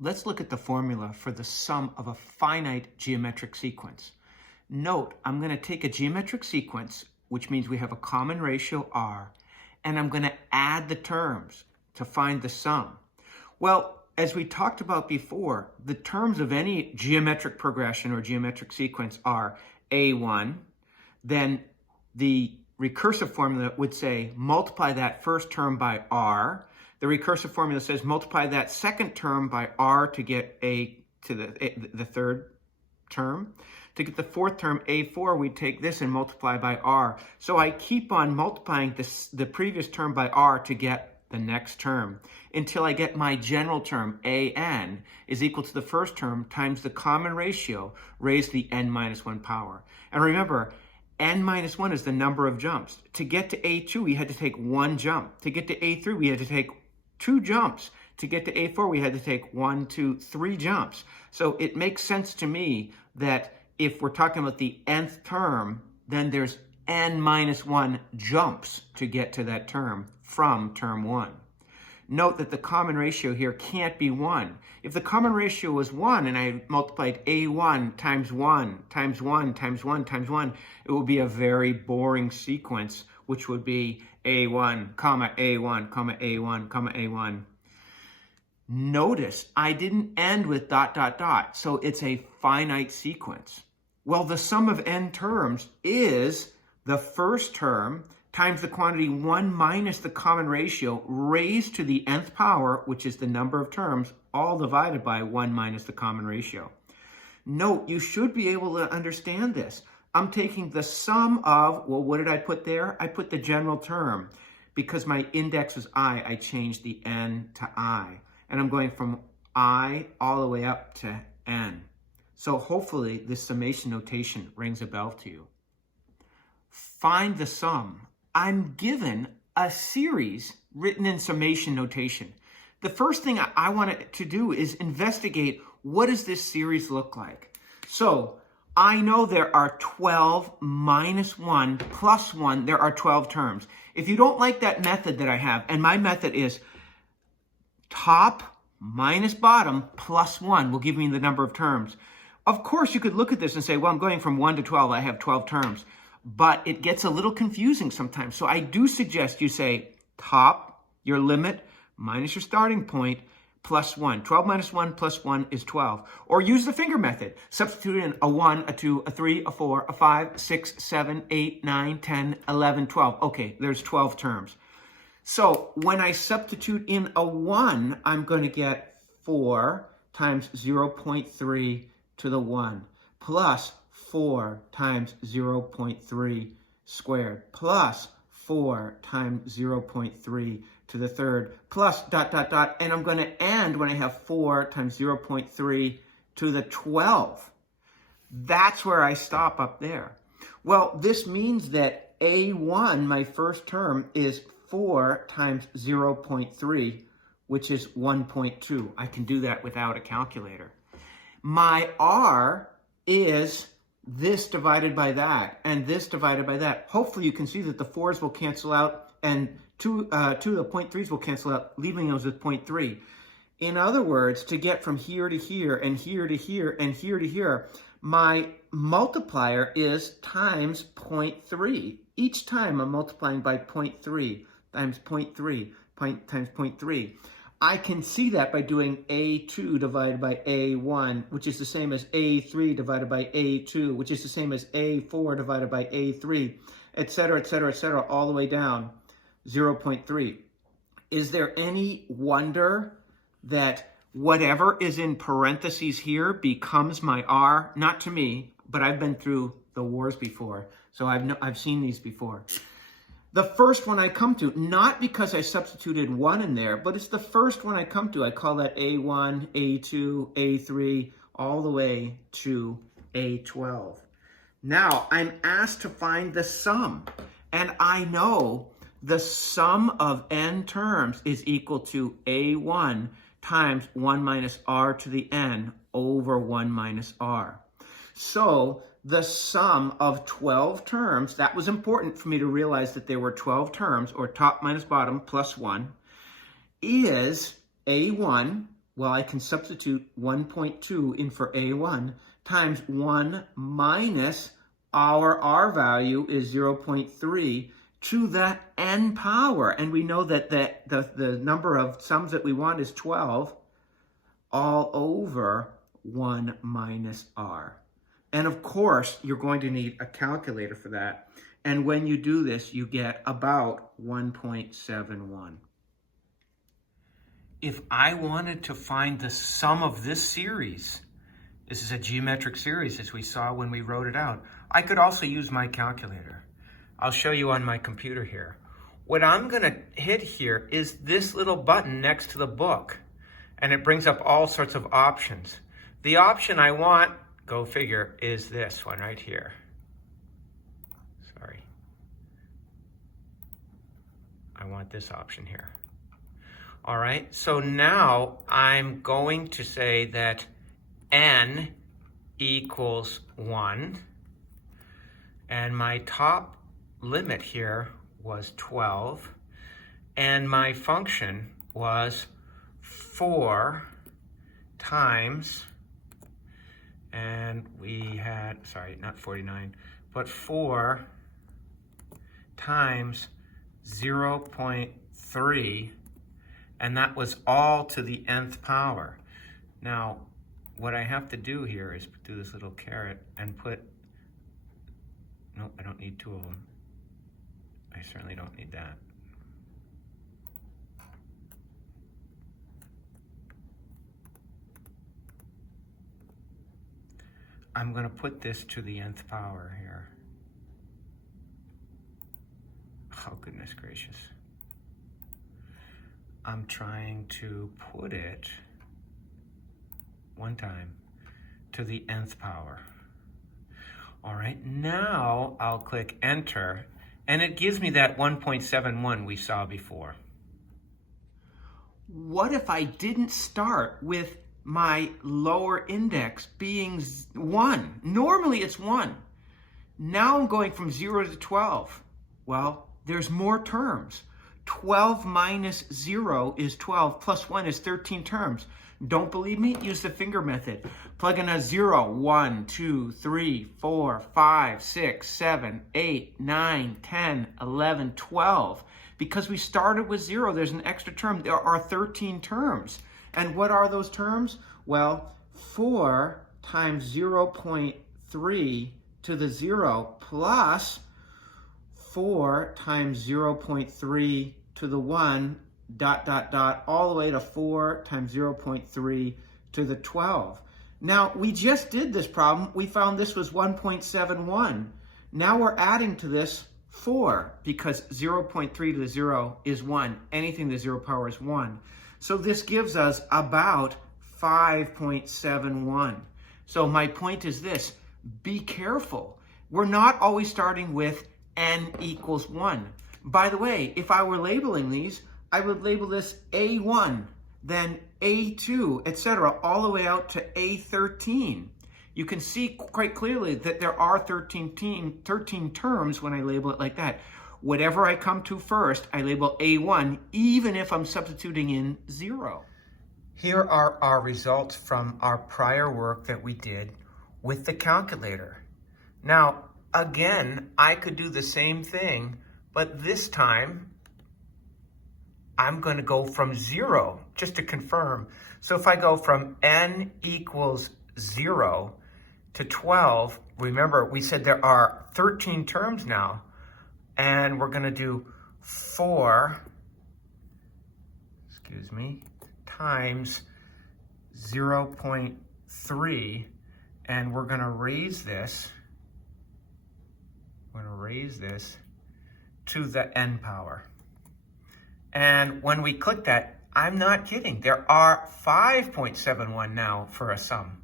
Let's look at the formula for the sum of a finite geometric sequence. Note, I'm going to take a geometric sequence, which means we have a common ratio r, and I'm going to add the terms to find the sum. Well, as we talked about before, the terms of any geometric progression or geometric sequence are a1, then the recursive formula would say multiply that first term by r. The recursive formula says multiply that second term by r to get the third term. To get the fourth term, a4, we take this and multiply by r. So I keep on multiplying the previous term by r to get the next term until I get my general term, an, is equal to the first term times the common ratio raised to the n minus 1 power. And remember, n minus 1 is the number of jumps. To get to a2, we had to take one jump. To get to a3, we had to take two jumps. To get to a4, we had to take 1, 2, 3 jumps. So it makes sense to me that if we're talking about the nth term, then there's n minus 1 jumps to get to that term from term 1. Note that the common ratio here can't be 1. If the common ratio was 1 and I multiplied a1 times 1 times 1 times 1 times 1, it would be a very boring sequence, which would be a1, comma a1, comma a1, comma a1. Notice I didn't end with dot, dot, dot, so it's a finite sequence. Well, the sum of n terms is the first term times the quantity 1 minus the common ratio raised to the nth power, which is the number of terms, all divided by 1 minus the common ratio. Note, you should be able to understand this. I'm taking the sum of, well, what did I put there? I put the general term. Because my index was I changed the n to I. And I'm going from I all the way up to n. So hopefully this summation notation rings a bell to you. Find the sum. I'm given a series written in summation notation. The first thing I want to do is investigate, what does this series look like? So I know there are 12 minus 1 plus 1. There are 12 terms. If you don't like that method that I have, and my method is top minus bottom plus 1 will give me the number of terms. Of course, you could look at this and say, well, I'm going from 1 to 12. I have 12 terms. But it gets a little confusing sometimes. So I do suggest you say top, your limit, minus your starting point, plus 1. 12 minus 1 plus 1 is 12. Or use the finger method. Substitute in a 1, a 2, a 3, a 4, a 5, 6, 7, 8, 9, 10, 11, 12. Okay, there's 12 terms. So when I substitute in a 1, I'm going to get 4 times 0.3 to the 1 plus 4 times 0.3 squared plus 4 times 0.3 to the third plus dot, dot, dot. And I'm going to end when I have 4 times 0.3 to the 12. That's where I stop up there. Well, this means that A1, my first term, is 4 times 0.3, which is 1.2. I can do that without a calculator. My R is this divided by that, and this divided by that. Hopefully you can see that the 4's will cancel out, and two of the 0.3's will cancel out, leaving those with 0.3. In other words, to get from here to here, and here to here, and here to here, my multiplier is times 0.3. Each time I'm multiplying by 0.3 times 0.3 times 0.3. I can see that by doing A2 divided by A1, which is the same as A3 divided by A2, which is the same as A4 divided by A3, etc., etc., etc., all the way down 0.3. Is there any wonder that whatever is in parentheses here becomes my R? Not to me, but I've been through the wars before, so I've seen these before. The first one I come to, not because I substituted 1 in there, but it's the first one I come to. I call that A1, A2, A3, all the way to A12. Now, I'm asked to find the sum, and I know the sum of n terms is equal to A1 times 1 minus r to the n over 1 minus r. So the sum of 12 terms, that was important for me to realize that there were 12 terms, or top minus bottom plus 1, is A1 Well, I can substitute 1.2 in for A1 times 1 minus our R value is 0.3 to the n power. And we know that the number of sums that we want is 12 all over 1 minus R. And of course, you're going to need a calculator for that. And when you do this, you get about 1.71. If I wanted to find the sum of this series, this is a geometric series as we saw when we wrote it out, I could also use my calculator. I'll show you on my computer here. What I'm going to hit here is this little button next to the book, and it brings up all sorts of options. The option I want, go figure, is this one right here. Sorry. I want this option here. All right, so now I'm going to say that n equals 1, and my top limit here was 12, and my function was 4 times, and we had, sorry, not 49, but 4 times 0.3, and that was all to the nth power. Now, what I have to do here is do this little caret and put, no, I don't need 2 of them. I certainly don't need that. I'm going to put this to the nth power here. Oh, goodness gracious. I'm trying to put it one time to the nth power. All right, now I'll click enter, and it gives me that 1.71 we saw before. What if I didn't start with my lower index being 1? Normally it's 1. Now I'm going from 0 to 12. Well, there's more terms. 12 minus 0 is 12, plus 1 is 13 terms. Don't believe me? Use the finger method. Plug in a 0, 1, 2, 3, 4, 5, 6, 7, 8, 9, 10, 11, 12. Because we started with 0, there's an extra term. There are 13 terms. And what are those terms? Well, 4 times 0.3 to the 0 plus 4 times 0.3 to the 1, all the way to 4 times 0.3 to the 12. Now, we just did this problem. We found this was 1.71. Now we're adding to this 4, because 0.3 to the 0 is 1. Anything to the 0 power is 1. So this gives us about 5.71. So my point is this: be careful. We're not always starting with n equals 1. By the way, if I were labeling these, I would label this A1, then A2, etc., all the way out to A13. You can see quite clearly that there are 13 terms when I label it like that. Whatever I come to first, I label A1, even if I'm substituting in 0. Here are our results from our prior work that we did with the calculator. Now, again, I could do the same thing, but this time, I'm going to go from 0, just to confirm. So if I go from n equals 0 to 12, remember, we said there are 13 terms now, and we're going to do 4, times 0.3, and we're going to raise this. We're going to raise this to the n power. And when we click that, I'm not kidding. There are 5.71 now for a sum.